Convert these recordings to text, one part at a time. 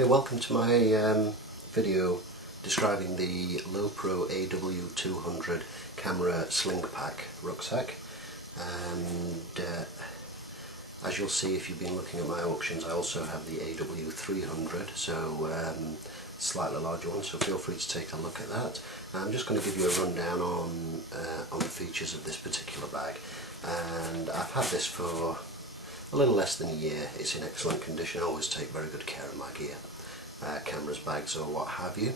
Okay, welcome to my video describing the lowepro AW200 camera sling pack rucksack, and as you'll see if you've been looking at my auctions, I also have the AW300, so slightly larger one, so feel free to take a look at that. I'm just going to give you a rundown on the features of this particular bag, and I've had this for a little less than a year. It's in excellent condition. I always take very good care of my gear, cameras, bags or what have you,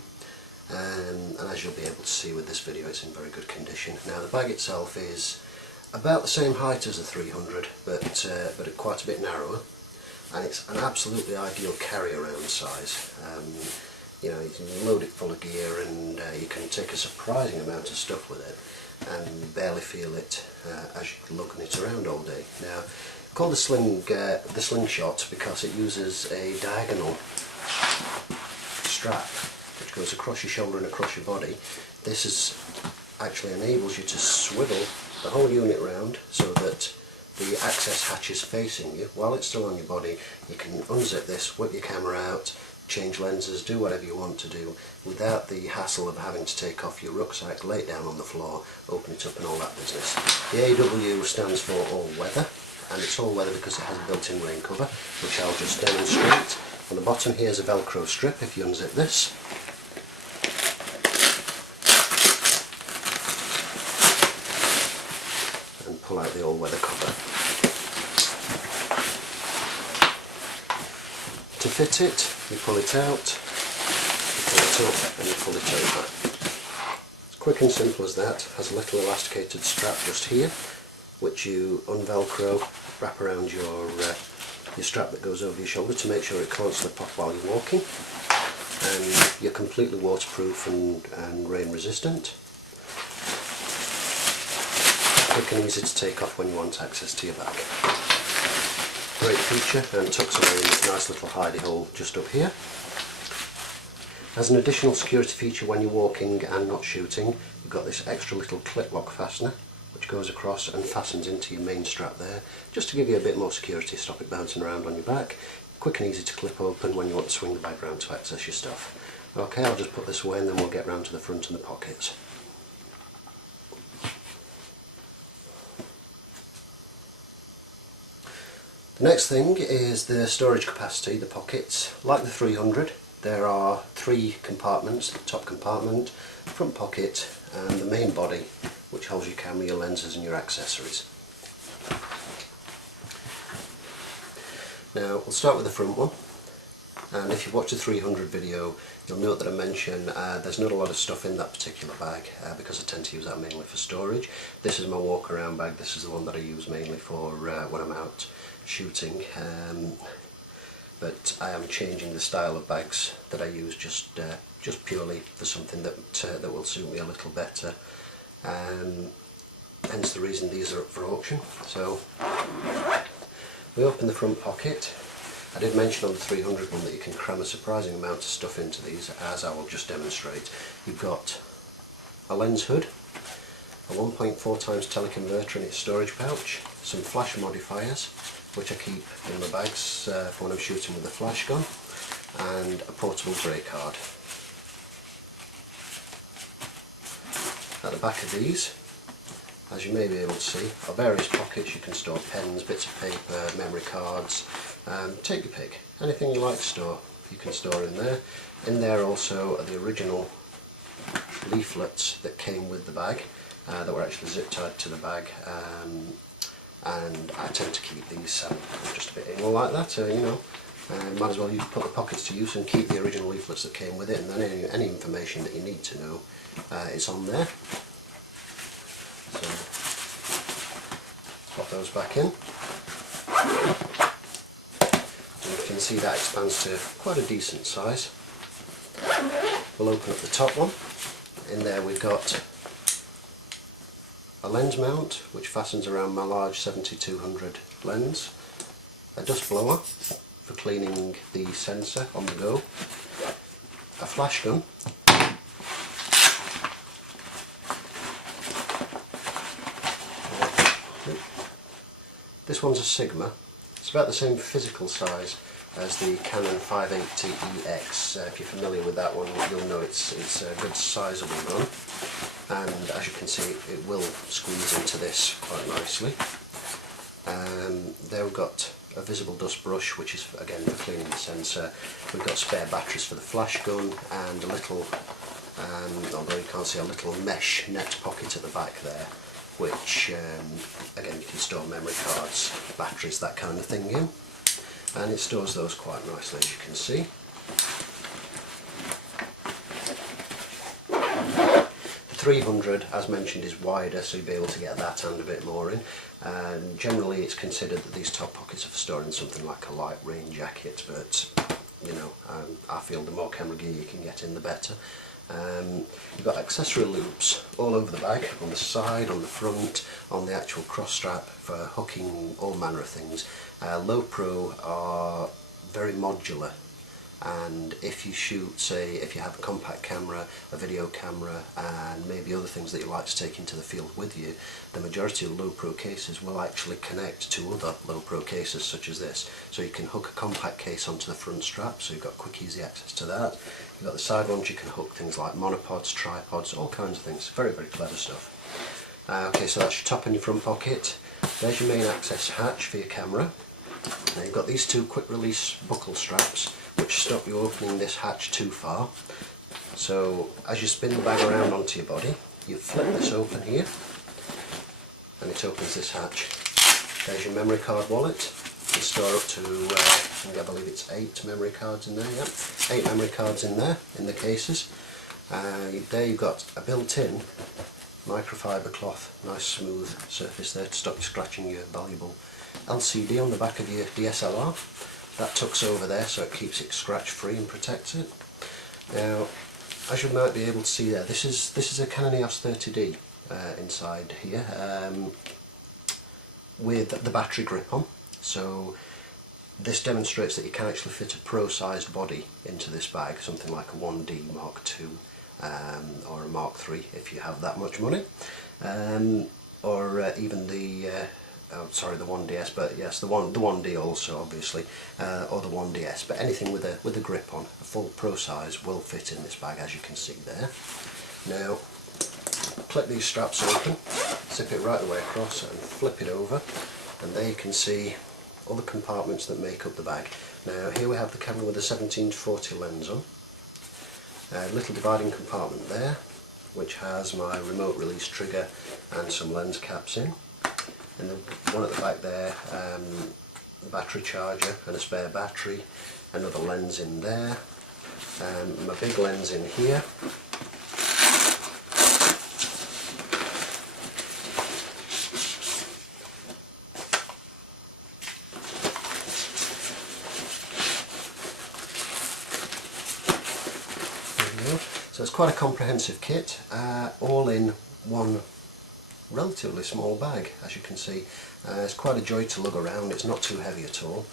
and as you'll be able to see with this video, it's in very good condition. Now the bag itself is about the same height as the 300, but quite a bit narrower, and it's an absolutely ideal carry-around size. You know, you can load it full of gear, and you can take a surprising amount of stuff with it and barely feel it as you're lugging it around all day. Now, called the slingshot because it uses a diagonal strap which goes across your shoulder and across your body. This actually enables you to swivel the whole unit round so that the access hatch is facing you. While it's still on your body, you can unzip this, whip your camera out, change lenses, do whatever you want to do without the hassle of having to take off your rucksack, lay it down on the floor, open it up and all that business. The AW stands for all weather, and it's all weather because it has a built-in rain cover, which I'll just demonstrate. On the bottom here is a velcro strip. If you unzip this, and pull out the all-weather cover. To fit it, you pull it out, you pull it up and you pull it over. It's quick and simple as that. It has a little elasticated strap just here, which you unvelcro, wrap around your strap that goes over your shoulder to make sure it can't slip off while you're walking, and you're completely waterproof and rain resistant. Quick and easy to take off when you want access to your bag. Great feature, and tucks away in this nice little hidey hole just up here. As an additional security feature when you're walking and not shooting, you've got this extra little clip lock fastener which goes across and fastens into your main strap there, just to give you a bit more security, stop it bouncing around on your back. Quick and easy to clip open when you want to swing the bag round to access your stuff. Okay, I'll just put this away and then we'll get round to the front and the pockets. The next thing is the storage capacity, the pockets. Like the 300, there are three compartments: the top compartment, front pocket and the main body, which holds your camera, your lenses and your accessories. Now we'll start with the front one, and if you watch the 300 video you'll note that I mention there's not a lot of stuff in that particular bag because I tend to use that mainly for storage. This is my walk around bag. This is the one that I use mainly for when I'm out shooting, but I am changing the style of bags that I use just purely for something that will suit me a little better. Hence the reason these are up for auction. So we open the front pocket. I did mention on the 300 one that you can cram a surprising amount of stuff into these, as I will just demonstrate. You've got a lens hood, a 1.4 times teleconverter in its storage pouch, some flash modifiers which I keep in my bags for when I'm shooting with a flash gun, and a portable brake card. At the back of these, as you may be able to see, are various pockets. You can store pens, bits of paper, memory cards, take your pick. Anything you like to store, you can store in there. In there also are the original leaflets that came with the bag, that were actually zip tied to the bag, and I tend to keep these just a bit anal like that, you know. Might as well put the pockets to use and keep the original leaflets that came with it, and then any information that you need to know is on there. So pop those back in, and you can see that expands to quite a decent size. We'll open up the top one. In there we've got a lens mount which fastens around my large 70-200 lens, a dust blower for cleaning the sensor on the go, a flash gun, this one's a Sigma. It's about the same physical size as the Canon 580EX. If you're familiar with that one, you'll know it's a good sizable gun, and as you can see it will squeeze into this quite nicely. There we've got a visible dust brush, which is again for cleaning the sensor. We've got spare batteries for the flash gun, and a little, although you can't see, a little mesh net pocket at the back there, which again you can store memory cards, batteries, that kind of thing in, and it stores those quite nicely, as you can see. The 300, as mentioned, is wider, so you'll be able to get that and a bit more in. And generally it's considered that these top pockets are for storing something like a light rain jacket, but you know, I feel the more camera gear you can get in, the better. You've got accessory loops all over the bag, on the side, on the front, on the actual cross strap for hooking all manner of things. Lowepro are very modular, and if you shoot, say, if you have a compact camera, a video camera, and maybe other things that you like to take into the field with you, the majority of Lowepro cases will actually connect to other Lowepro cases such as this. So you can hook a compact case onto the front strap, so you've got quick, easy access to that. You've got the side ones, you can hook things like monopods, tripods, all kinds of things. Very, very clever stuff. Okay, so that's your top and your front pocket. There's your main access hatch for your camera. Now you've got these two quick release buckle straps, which stop you opening this hatch too far. So as you spin the bag around onto your body, you flip this open here, and it opens this hatch. There's your memory card wallet. You store up to, I believe it's 8 memory cards in there, yep. 8 memory cards in there, in the cases. There you've got a built-in microfiber cloth, nice smooth surface there to stop you scratching your valuable LCD on the back of your DSLR. That tucks over there so it keeps it scratch free and protects it. Now, as you might be able to see there, this is a Canon EOS 30D inside here, with the battery grip on. So this demonstrates that you can actually fit a pro-sized body into this bag, something like a 1D Mark II or a Mark III if you have that much money, or even the the 1DS, but yes, the 1D also, obviously, or the 1DS, but anything with a grip on, a full pro size, will fit in this bag, as you can see there. Now, clip these straps open, zip it right the way across, and flip it over, and there you can see all the compartments that make up the bag. Now, here we have the camera with a 17-40 lens on, a little dividing compartment there, which has my remote release trigger and some lens caps in. And the one at the back there, battery charger and a spare battery, another lens in there, my big lens in here, there we go. So it's quite a comprehensive kit, all in one relatively small bag, as you can see. It's quite a joy to lug around, it's not too heavy at all,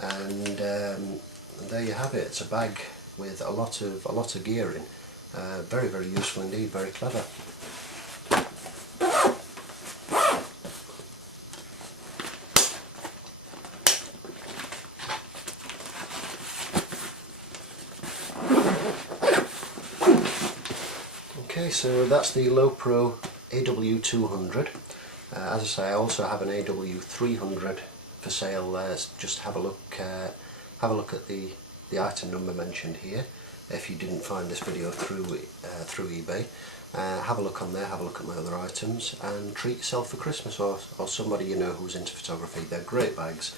and there you have it. It's a bag with a lot of gear in. Very, very useful indeed, very clever. Okay, so that's the Lowepro AW200. As I say, I also have an AW300 for sale. Just have a look at the item number mentioned here. If you didn't find this video through eBay, have a look on there. Have a look at my other items, and treat yourself for Christmas, or somebody you know who's into photography. They're great bags,